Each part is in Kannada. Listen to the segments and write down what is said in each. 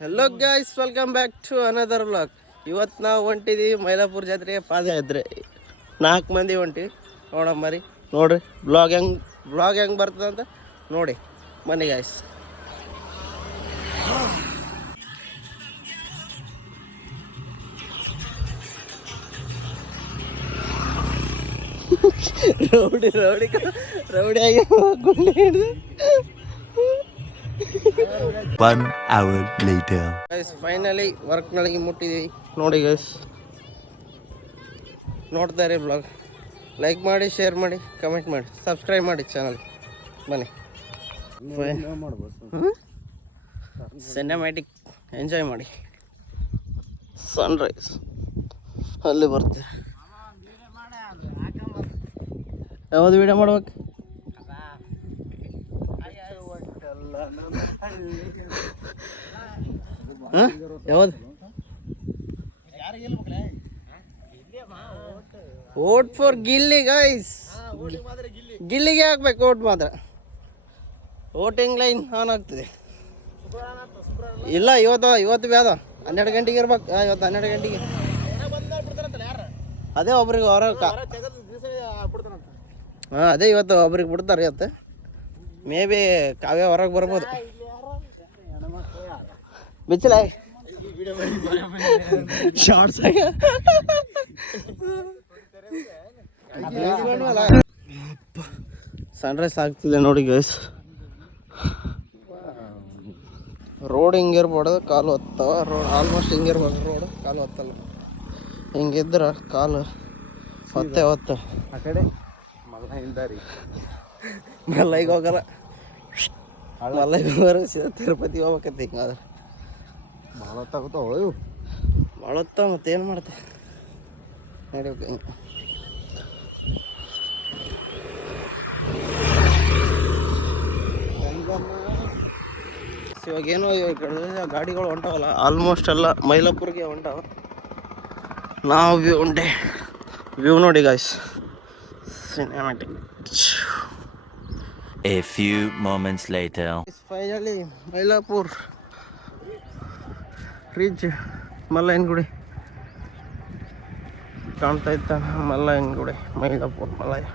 Hello guys welcome back to another blog ಇವತ್ತು ನಾವು ಹೊಂಟಿದ್ದೀವಿ ಮೈಲಾಪುರ ಜಾತ್ರೆಗೆ ಪಾದಯಾತ್ರೆ. ನಾಲ್ಕು ಮಂದಿ ಹೊಂಟಿ ನೋಡಮ್ಮ ಮರಿ. ನೋಡ್ರಿ ಬ್ಲಾಗ್ ಹೆಂಗೆ ಬ್ಲಾಗ್ ಹೆಂಗೆ ಬರ್ತದೆ ಅಂತ ನೋಡಿ. ಬನ್ನಿ ಗಾಯ್ಸ್ ರೌಡಿ ರೌಡಿ ರೌಡಿ ಗುಂಡಿ ಹಿಡ್ದು One hour later guys finally ವರ್ಕ್ನೊಳಗೆ ಮುಟ್ಟಿದ್ದೀವಿ ನೋಡಿ ಗೈಸ್ ನೋಡ್ತಾ ಇರಿ ಬ್ಲಾಗ್ ಲೈಕ್ ಮಾಡಿ ಶೇರ್ ಮಾಡಿ ಕಮೆಂಟ್ ಮಾಡಿ ಸಬ್ಸ್ಕ್ರೈಬ್ ಮಾಡಿ ಚಾನಲ್ ಬನ್ನಿ. ಸಿನಿಮ್ಯಾಟಿಕ್ ಎಂಜಾಯ್ ಮಾಡಿ. ಸನ್ರೈಸ್ ಅಲ್ಲಿ ಬರ್ತೇವೆ ಯಾವ್ದು ವಿಡಿಯೋ ಮಾಡ್ಬೇಕು? ಹಾಂ? ಯಾವ್ದು? ಓಟ್ ಫಾರ್ ಗಿಲ್ಲಿ ಗೈಸ್ ಗಿಲ್ಲಿಗೆ ಹಾಕ್ಬೇಕು ಓಟ್ ಮಾತ್ರ. ಓಟಿಂಗ್ ಲೈನ್ ಆನ್ ಆಗ್ತದೆ. ಇಲ್ಲ ಇವತ್ತು ಇವತ್ತು ಬೇದ ಹನ್ನೆರಡು ಗಂಟೆಗೆ ಇರ್ಬೇಕು. ಇವತ್ತು ಹನ್ನೆರಡು ಗಂಟೆಗೆ. ಅದೇ ಒಬ್ರಿಗೆ ಹೊರ ಹಾಂ ಅದೇ ಇವತ್ತು ಒಬ್ರಿಗೆ ಬಿಡ್ತಾರೆ ಇವತ್ತು. ಮೇ ಬಿ ಕಾವ್ಯ ಹೊರಗೆ ಬರ್ಬೋದು. ಬಿಚ್ಚಲ ಶಾರ್ಟ್ಸ್ ಸನ್ರೈಸ್ ಆಗ್ತಿದೆ ನೋಡಿ ಗೈಸ್ ರೋಡ್ ಹಿಂಗಿರ್ಬಾರ್ದು ಕಾಲು ಹೊತ್ತಾವ. ರೋಡ್ ಆಲ್ಮೋಸ್ಟ್ ಹಿಂಗಿರ್ಬಾರ್ದು ರೋಡ್ ಕಾಲು ಹೊತ್ತಲ್ಲ. ಹಿಂಗಿದ್ರೆ ಕಾಲು ಹೊತ್ತೆ ಹೊತ್ತು. ಆ ಕಡೆ ಮಗನ ಮಲ್ಲೈಗೆ ಹೋಗಲ್ಲ ಮಲ್ಲೈಗೆ ಹೋಗೋರು ತಿರುಪತಿ ಹೋಗ್ಬೇಕಂತ ಹಿಂಗಾದ್ರೆ ಭಾಳ ತಗೋತಾವ ಇವು? ಭಾಳ ಹೊತ್ತ ಮತ್ತೇನು ಮಾಡ್ತೆ? ನಡಿಬೇಕು ಹಿಂಗೆ. ಇವಾಗ ಏನೋ ಇವಾಗ ಗಾಡಿಗಳು ಹೊಂಟಾವಲ್ಲ? ಆಲ್ಮೋಸ್ಟ್ ಎಲ್ಲ ಮೈಲಾಪುರ್ಗೆ ಹೊಂಟಾವ. ನಾವು ವ್ಯೂ ಉಂಟೆ. ವ್ಯೂ ನೋಡಿ guys cinematic A few moments later. Finally Mylapur reach ಮಲ್ಲಯ್ಯನಗುಡಿ ಕಾಣ್ತಾ ಇತ್ತ ಮಲ್ಲಯ್ಯನಗುಡಿ ಮೈಲಾಪುರ್ ಮಲ್ಲಯ್ಯ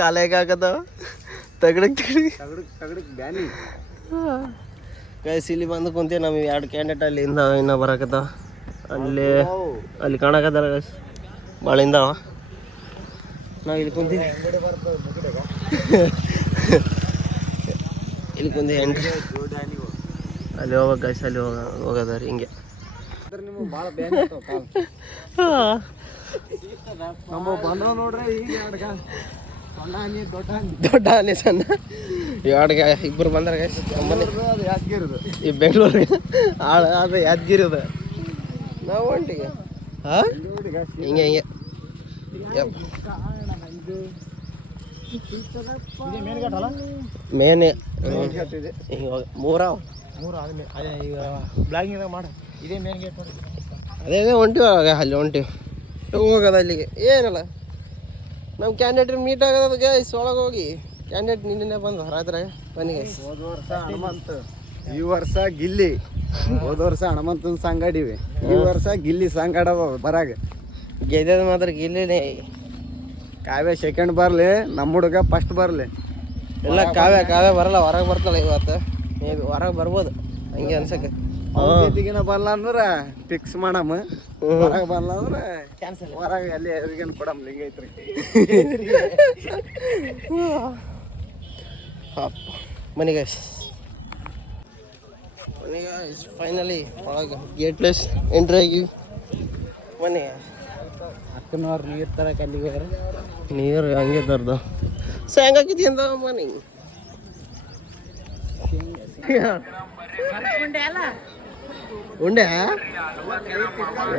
ಕಾಲೇಗೆ ಆಗದವ ತಗಡಕ್ ತಗಡಿ ತಗಡಕ್ ತಗಡಕ್ ಬ್ಯಾನಿ. ಗೈಸ್ ಇಲ್ಲಿ ಬಂದು ಕುಂತೀವಿ ನಮಗೆ ಎರಡು ಕ್ಯಾಂಡಿಡೇಟ್ ಅಲ್ಲಿಂದ ಇನ್ನೂ ಬರಕತ್ತಾವ ಅಲ್ಲಿ ಅಲ್ಲಿ ಕಾಣಕತ್ತಾರ ಗೈಸ್ ಭಾಳಿಂದವ ನಾವು ಇಲ್ಲಿ ಕುಂತೀವಿ. ಇಲ್ಲಿ ಕುಂತೀವಿ ಎಂಟ್ರಿ ಅಲ್ಲಿ ಹೋಗ್ಬೇಕು ಗೈಸ್ ಅಲ್ಲಿ ಹೋಗ ಹೋಗೋದಾರಿ ಹಿಂಗೆ. ದೊಡ್ಡ ಆನೆ ಸಣ್ಣ. ಎರಡು ಗಾಯ ಇಬ್ಬರು ಬಂದ್ರೆ ಯಾದಗಿರಿದು. ಈ ಬೆಂಗಳೂರಿಗೆ ಆಳ ಅದು ಯಾದಗಿರಿ ಅದ ನಾವು ಹೊಂಟಿಗೆ ಹಾಂ? ಹಿಂಗೆ ಹಿಂಗೆ. ಮೇನ್ ಮೂರು? ಆದ್ಮೇಲೆ ಅದೇ ಈಗ ಬ್ಲಾಗಿಂಗ್ ಮಾಡ. ಇದೇ ಮೇನ್ ಗೇಟ್ ಅದೇ ಅದೇ ಹೊಂಟಿವಿ ಅವಾಗ ಅಲ್ಲಿ ಹೊಂಟಿವಿ. ಹೋಗೋದ ಅಲ್ಲಿಗೆ. ಏನಲ್ಲ? ನಮ್ಮ ಕ್ಯಾಂಡಿಡೇಟ್ ಮೀಟ್ ಆಗೋದು ಗೈಸ್ ಒಳಗೆ ಹೋಗಿ. ಕ್ಯಾಂಡಿಡೇಟ್ ನಿನ್ನೆ ಬಂದು ರಾತ್ರಿ. ಬನ್ನಿ ಗೈಸ್ ಹೋದ ವರ್ಷ ಹನುಮಂತ. ಈ ವರ್ಷ ಗಿಲ್ಲಿ. ಹೋದ ವರ್ಷ ಹನುಮಂತನ ಸಂಗಾಡಿವಿ. ಈ ವರ್ಷ ಗಿಲ್ಲಿ ಸಂಗಾಡವ ಬರಾಗ. ಗೆದ್ದದ ಮಾತ್ರ ಗಿಲ್ಲಿನೇ. ಕಾವ್ಯ ಸೆಕೆಂಡ್ ಬರಲಿ ನಮ್ಮ ಹುಡುಗ ಫಸ್ಟ್ ಬರಲಿ. ಎಲ್ಲ ಕಾವ್ಯ ಕಾವ್ಯ ಬರಲ್ಲ ಹೊರಗೆ ಬರ್ತಾಳೆ ಇವತ್ತು. ಮೇ ಬಿ ಹೊರಗೆ ಬರ್ಬೋದು ಹಂಗೆ ಅನ್ಸಕ್ಕೆ. ಜೊತೆಗಿನ ಬರಲ್ಲ ಅಂದ್ರೆ ಫಿಕ್ಸ್ ಮಾಡಮ್ಮ ಹೊರಗೆ ಬರಲ್ಲ ಅಂದ್ರೆ ಕ್ಯಾನ್ಸಲ್ ಹೊರಗೆ ಅಲ್ಲಿ ಎದ್ರಿಗೇನು ಕೊಡಮ್ ಲಿಂಗ ಐತ್ರಿ. ಅಪ್ಪ ಮನೆ ಗೈಸ್ ಮನೆ ಗೈಸ್ ಫೈನಲಿ ಒಳಗೆ ಗೇಟ್ಲೆಸ್ ಎಂಟ್ರಿ ಆಗಿ. ಮನೆ ಅಕ್ಕನವ್ರು ನೀರು ತರಕ್ಕೆ ಅಲ್ಲಿಗೆ ಹೋಗ್ಯಾರ ನೀರು ಹಂಗೆ ತರ್ದು ಸಾಯಂಕಾಕಿತಿ ಅಂತ ಮನೆ ಉಂಡೆ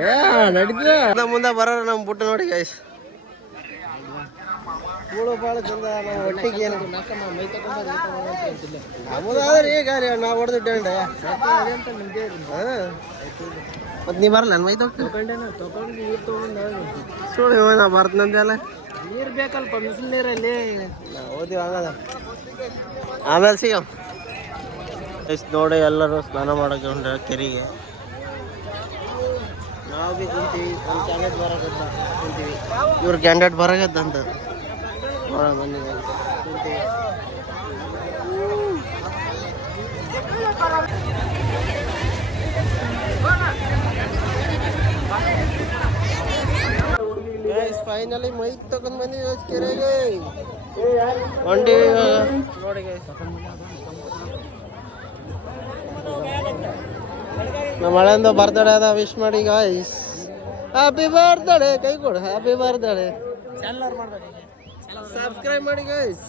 ಏ ನಡೀತದ ಮುಂದೆ ಬರೋರು ನಮ್ಮ ಬಿಟ್ಟು ನೋಡಿ ಗೈಸ್ ಕೂಳು ಭಾಳ ಚಂದ ನಾವು ಒಟ್ಟಿಗೆ ಏನು ನಮ್ಮದಾದ್ರೆ ಈಗ ನಾವು ಹೊಡೆದು ಇಟ್ಟಂಡೆ ಮತ್ತು ನೀ ಬರಲ್ಲ ನನ್ನ ಮೈ ತಗೊಂಡೇನ ತಗೊಂಡು ನೀರು ತಗೊಂಡು ಸುಳ್ಳು ನಾ ಬರ್ತಂದೆ ಅಲ್ಲ. ನೀರು ಬೇಕಲ್ಪ ಬಿಸಿಲು ನೀರಲ್ಲಿ. ನಾ ಓದಿವಿ ಹಂಗದ ಆಮೇಲೆ ಸಿಗಮ್ ಎಷ್ಟು ನೋಡಿ ಎಲ್ಲರೂ ಸ್ನಾನ ಮಾಡಕ್ಕೆ ಉಂಟು ಕೆರಿಗೆ. ನಾವು ಬಿ ಕುಂತೀವಿ ಒಂದು ಕ್ಯಾಂಡಿಡೇಟ್ ಬರಕತ್ತ ಕುಂತೀವಿ. ಇವ್ರ ಕ್ಯಾಂಡಿಡೇಟ್ ಬರಕತ್ತಂತ ನೋಡ ಬನ್ನಿ guys. ಕುಂತೀವಿ. ಫೈನಲಿ ಮೈಕ್ ತಗೊಂಡ್ guys ಕೆರೆಗೆ. ಒಂಡಿ ಇವಾಗ ನೋಡಿ ನಮ್ಮ ಹಳೆಯಿಂದ ಬರ್ತಡೆ ಅದ ವಿಶ್ ಮಾಡಿ ಗಾಯ್ಸ್ ಹ್ಯಾಪಿ ಬರ್ತಡೆ ಕೈ ಕೊಡು ಹ್ಯಾಪಿ ಬರ್ತಡೆ ಸಬ್ಸ್ಕ್ರೈಬ್ ಮಾಡಿ ಗೈಸ್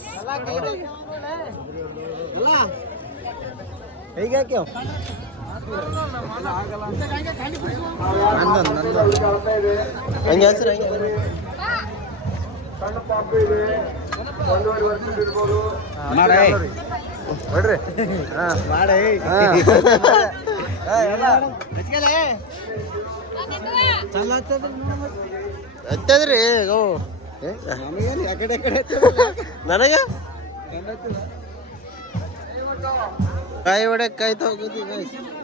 ಹೇಗೆ ಹಂಗೆ ಹೆಸರು ಹಂಗೆ? ನಮಗೇನು ಯಾಕಡೆ ಕಡೆ ನನಗೆ? ಕಾಯಿ ಹೊಡ್ಯಕ್ ಕಾಯಿ ತಗೋತಿ ಬಿಸ್ನೆಸ್ ಮ್ಯಾನ್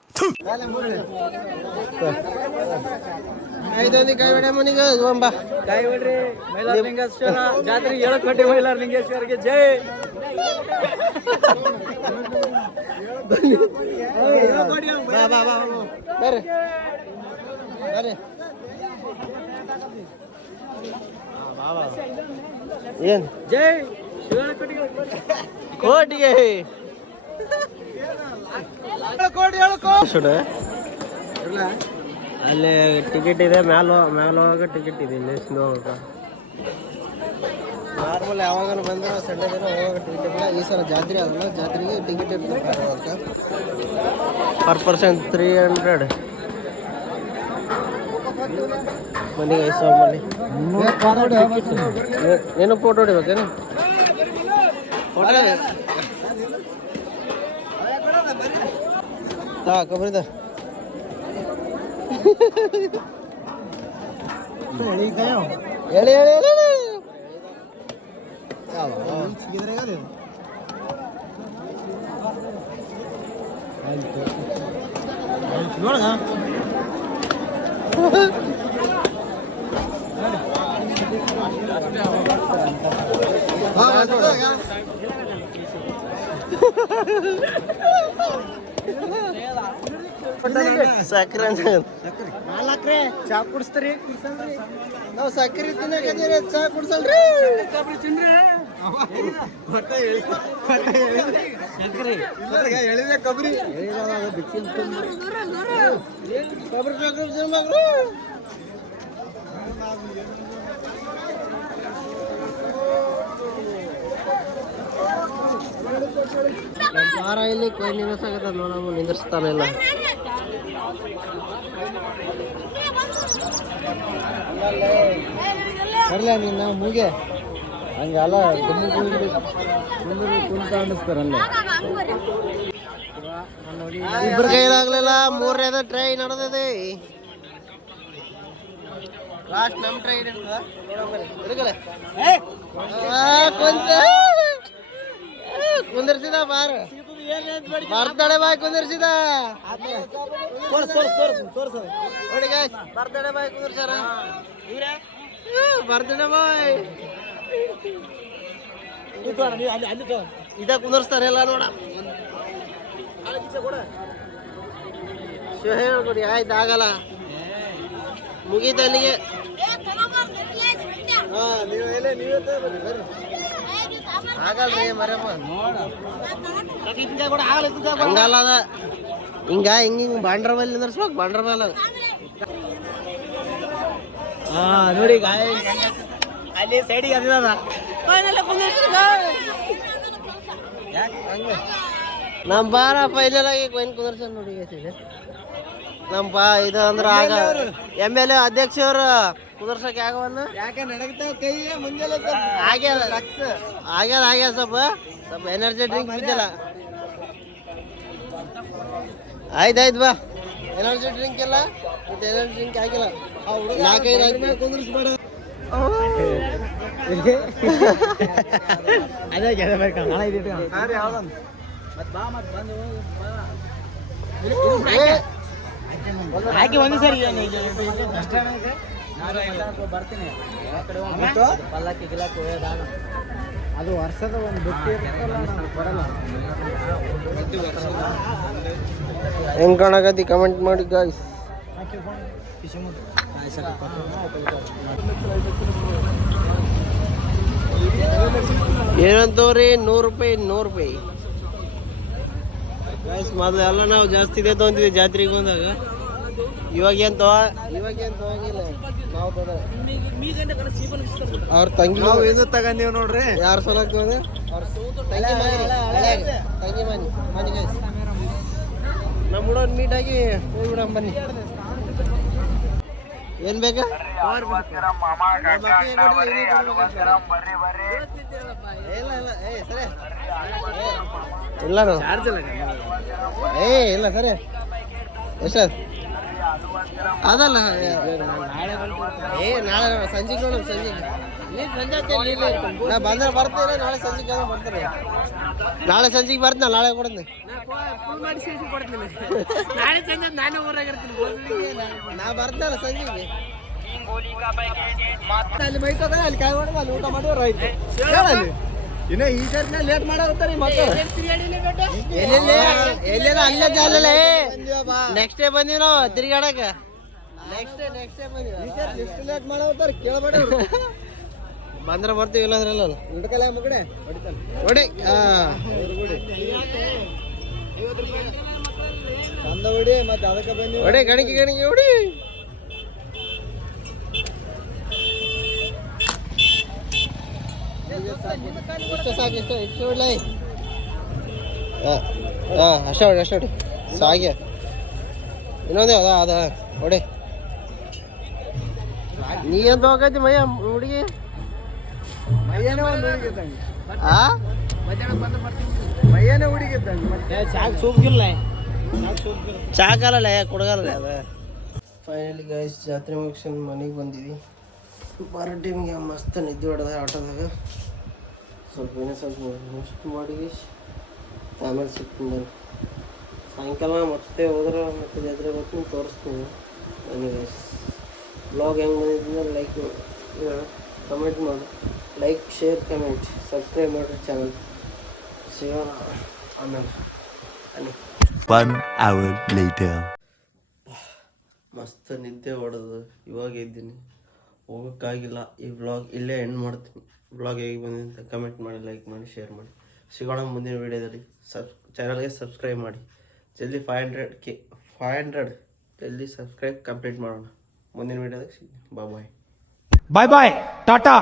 ಥು. ಕಾಯಿ ತಗೊಂಡು ಕಾಯಿ ಹೊಡ್ಯ ಮನಿಗೆ ಗೊಂಬ ಕಾಯಿ ಹೊಡ್ರಿ ಮೈಲಾರಲಿಂಗೇಶ್ವರ ಜಾತ್ರೆ ಏಳಕೋಟೆ ಮೈಲಾರಲಿಂಗೇಶ್ವರಗೆ ಜೈ ಬಾ ಬಾ ಬಾ ಬರ್ರಿ ಬರ್ರಿ ಏನ್ ಜೈ ಕೋಟಿಗೆ. ಸುಡ ಅಲ್ಲಿ ಟಿಕೆಟ್ ಇದೆ ಮ್ಯಾಲ ಮ್ಯಾಲ ಹೋಗ ಟಿಕೆಟ್ ಇದೆ ಇಲ್ಲಿ ಹೋಗಕ್ಕೆ ನಾರ್ಮಲ್ ಯಾವಾಗ ಬಂದ್ರೆ ಸಂಡೇ ದಿನ ಹೋಗೋ ಟಿಕೆಟ್ ಇಲ್ಲ. ಈ ಸಲ ಜಾತ್ರೆ ಆಗಲ್ಲ ಜಾತ್ರೆಗೆ ಟಿಕೆಟ್ ಇರ್ತದೆ ಪರ್ ಪರ್ಸನ್ ತ್ರೀ ಹಂಡ್ರೆಡ್ ಮನೆಗೆ ಐದು ಸಾವಿರ ಮನೆ ಏನು? Photo ಹೊಡಿಬೇಕೇನು photo Tá, da, cobre da. Ele ganhou. Ele, ele, ele, ele. Ah, lá. Que drega dele. Olha, olha. Ah, vai, vai, vai. ನಾಲ್ಕ್ರೆ ಚಾ ಕುಡಿಸ್ತೀರಿ? ನಾವು ಸಕ್ಕರೆ ತಿನ್ನಕತ್ತೀರಿ ಚಾ ಕುಡ್ಸಲ್ರಿ. ಹೇಳಿದೆ ಕಬ್ರಿ ವಾರ ಇಲ್ಲಿ ಕೊಯ್ ನೋಡೋ ನೋಡಮ್ಮ ನಿಂದಿರ್ಸ್ತಾನಿಲ್ಲ ಬರ್ಲ ನೀನು ಮೂಗೆ. ಹಂಗಲ್ಲ, ಗುಂಡು ಕುಂತ ಅನ್ನಿಸ್ತಾರಲ್ಲ ಇಬ್ಬರ ಕೈಲಾಗ್ಲಿಲ್ಲ, ಮೂರನೇದ ಟ್ರೈ ನಡೆದಿದೆ. ಲಾಸ್ಟ್ ನಮ್ ಟ್ರೈ ಕುಂದಿರ್ಸಿದ ಬಾರ. ಬರ್ತಡೆ ಬಾಯ್ ಕುಂದಿರ್ಸಿದ. ನೋಡಿ ಬರ್ತಡೆ ಬಾಯ್ ಬಾಯ್. ಇದ ಕುಂದರ್ಸ್ತಾರೆ ಎಲ್ಲ ನೋಡ. ಶಿವ ಹೇಳ್ಕೊಡಿ, ಆಯ್ತು, ಆಗಲ್ಲ. ಮುಗೀತು ಅಲ್ಲಿಗೆ. ಹಾ, ನೀವು ನೀವೇ ಆಗಲ್ರಿ ಮರಮ್ಮ. ಹಂಗಲ್ಲ ಅದ ಹಿಂಗ ಹಿಂಗ ಹಿಂಗ್ ಬಾಂಡ್ರ ಮೇಲೆ ನಿಂದರ್ಸ್ಬೇಕು ಬಾಂಡ್ರ ಮೇಲೆ. ಹಾ ನೋಡಿ ಗಾಯ ಅಲ್ಲಿ ಸೈಡಿಗೆ ನಮ್ಮ ಬಾರ ಫೈನಲ್ ಆಗಿ ಕೊಯ್ನ್ ಕುಂದರ್ಸ ನೋಡಿ. ನಮ್ಮ ಬಾ ಇದು ಅಂದ್ರೆ ಆಗ ಎಂ ಎಲ್ ಎ ಅಧ್ಯಕ್ಷರು ಕುದರ್ಸಕ್ ಆಗವನ್ನ ಆಗ್ಯದ. ಆಗ್ಯದ ಆಗ್ಯದ ಸ್ವಲ್ಪ. ಸ್ವಲ್ಪ ಎನರ್ಜಿ ಡ್ರಿಂಕ್ ಬಿದ್ದಿಲ್ಲ. ಆಯ್ತು ಆಯ್ತು ಬಾ. ಎನರ್ಜಿ ಡ್ರಿಂಕ್ ಎಲ್ಲ ಮತ್ತೆ ಎನರ್ಜಿ ಡ್ರಿಂಕ್ ಆಗಿಲ್ಲ ನಾಲ್ಕೈದು ಆಯ್ತು ಕುಂದ್ರಿಸ್ಬೇಡ. ಹಾಕಿ ಒಂದು ಸರಿ ಅದು ವರ್ಷದ ಒಂದು ಬುಟ್ಟಿ ಬರಲ್ಲ ಹೆಂಗ್ ಕಮೆಂಟ್ ಮಾಡಿ ಗಾಯ್ಸ್ ಏನಂತವ್ರಿ ನೂರು ರೂಪಾಯಿ ನೂರು ರೂಪಾಯಿ. ಗಾಯ್ಸ್ ಮೊದಲು ಎಲ್ಲ ನಾವು ಜಾಸ್ತಿ ಇದೆ ತೊಗೊಂತೀವಿ ಜಾತ್ರೆಗೆ ಬಂದಾಗ ಇವಾಗ ಏನ್ ಇವಾಗ ಏನ್ ತಗೊಂಗಿಲ್ಲ ನಾವು ಅವ್ರ ತಂಗಿ ನಾವು ಏನು ತಗೊಂಡೀವಿ ನೋಡ್ರಿ? ಯಾರ ಸಲ ಆಗ್ತದೆ ತಂಗಿ ತಂಗಿ ಮನಿ. ಮನೆ ಗೈಸ್ ನಮ್ಮ ಹುಡುಗನ್ ಮೀಟ್ ಆಗಿ ಹೋಗ್ಬಿಡಮ್ ಬನ್ನಿ. ಏನ್ ಬೇಕಾ? ಇಲ್ಲ ಇಲ್ಲ. ಏ ಸರಿ. ಏ, ಇಲ್ಲ ನಾವು ಏ ಇಲ್ಲ ಸರಿ. ಎಷ್ಟು ಅದಲ್ಲ ಏ ನಾಳೆ ಸಂಜೆಗೆ ಸಂಜೆ ನಾ ಬಂದ್ರೆ ಬರ್ತೀನಿ ನಾಳೆ ಸಂಜೆಗೆ ಬರ್ತೀನಿ. ನಾಳೆ ಸಂಜೆಗೆ ಬರ್ತೀನಿ ನಾಳೆ ಕೊಡ್ತೀನಿ. ನಾಳೆ ಸಂಜೆ ನಾನೇ ಊರಾಗಿರ್ತೀನಿ. ನಾ ಬರ್ತೀನಲ್ಲ ಸಂಜೆಗೆ. ಅಲ್ಲಿ ಅಲ್ಲಿ ಕಾಯಿ ಹೊಡೆದು ಅಲ್ಲಿ ಊಟ ಮಾಡೋರು ಆಯ್ತು ಇನ್ನ ಈ ಲೇಟ್ ಎಲ್ಲೆಲ್ಲಿ? ಅಲ್ಲೇ ಜಾಲಲ್ಲ. ನೆಕ್ಸ್ಟ್ ಡೇ ಬಂದಿರೋ ನಾವು ತಿರ್ಗಾಡಕ ನೆಕ್ಸ್ಟ್ ನೆಕ್ಸ್ಟ್ ಲೇಟ್ ಕೇಳಬೇಡ ಬಂದ್ರೆ ಬರ್ತೀವಿ ಇಲ್ಲಾಂದ್ರಲ್ಲ ಒಡೆ ಮಗಡೆ ಹೊಡಿತಾನೆ ನೋಡಿ ಹಾ ಬಂದ ಹೊಡಿ ಮತ್ತೆ ಅದಕ್ಕೆ ಬಂದಿ ಹೊಡಿ ಗಣಿಕೆ ಗಣಿಕೆ ಹೊಡಿ. ಇಷ್ಟು ಸಾಕು ಇಷ್ಟು ಇಷ್ಟು ಹೊಡ್ಲೈ ಹಾಂ ಹಾಂ ಅಷ್ಟೇ ಹೊಡಿ ಅಷ್ಟೇ ಹೊಡಿ. ಸಾಗೆ. ಇನ್ನೊಂದೇ ಅದ ಅದ. ಹೊಡಿ. ನೀ ಎಂತ ಹೋಗೈತಿ ಮಯ್ಯ ಹುಡುಗಿ? ಆ? ಹುಡುಗಿದ್ದಂಗೆ ಸೂಪ್ಗಿಲ್ಲ ಚಾಕಲ್ಲ ಕೊಡಗಲ್ಲ ಅದ. ಫೈನಲಿ ಗೈಸ್ ಜಾತ್ರೆ ಮುಗಿಸ್ಕೊಂಡು ಮನೆಗೆ ಬಂದಿದ್ವಿ ಬರೋ ಟೈಮಿಗೆ ಮಸ್ತ್ ನಿದ್ದೆ ಹೊಡೆದ ಆಟೋದಾಗ. ಸ್ವಲ್ಪ ಏನೋ ಸ್ವಲ್ಪ ಮೋಸ್ಟ್ ಮಾಡಿ ಆಮೇಲೆ ಸಿಕ್ತೀನಿ ಸಾಯಂಕಾಲ ಮತ್ತೆ ಹೋದ್ರೆ ಮತ್ತೆ ಜಾತ್ರೆ ಬರ್ತೀನಿ ತೋರಿಸ್ತೀನಿ. ನನಗೆ ಗೈಸ್ ಬ್ಲಾಗ್ ಹೆಂಗೆ ಬಂದಿದ್ದೀನಿ ಲೈಕ್ ಕಮೆಂಟ್ ಮಾಡಿ ಲೈಕ್ ಶೇರ್ ಕಮೆಂಟ್ ಸಬ್ಸ್ಕ್ರೈಬ್ ಮಾಡಿರಿ ಚಾನಲ್ ಸಿಗೋಣ ಆಮೇಲೆ ಅಲ್ಲಿ ಒನ್ hour later. ಮಸ್ತ್ ನಿದ್ದೆ ಹೊಡೆದು. ಇವಾಗ ಇದ್ದೀನಿ ಹೋಗೋಕ್ಕಾಗಿಲ್ಲ. ಈ ಬ್ಲಾಗ್ ಇಲ್ಲೇ ಎಂಡ್ ಮಾಡ್ತೀನಿ. ಬ್ಲಾಗ್ ಹೇಗೆ ಬಂದಿದೆ ಅಂತ ಕಮೆಂಟ್ ಮಾಡಿ ಲೈಕ್ ಮಾಡಿ ಶೇರ್ ಮಾಡಿ. ಸಿಗೋಣ ಮುಂದಿನ ವೀಡಿಯೋದಲ್ಲಿ ಸಬ್ ಚಾನಲ್ಗೆ ಸಬ್ಸ್ಕ್ರೈಬ್ ಮಾಡಿ. ಜಲ್ದಿ five hundred K five hundred ಜಲ್ದಿ ಸಬ್ಸ್ಕ್ರೈಬ್ ಕಂಪ್ಲೀಟ್ ಮಾಡೋಣ. मंदिर में bye bye. Bye bye. Tata.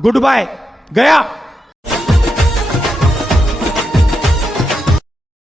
Good bye. गया।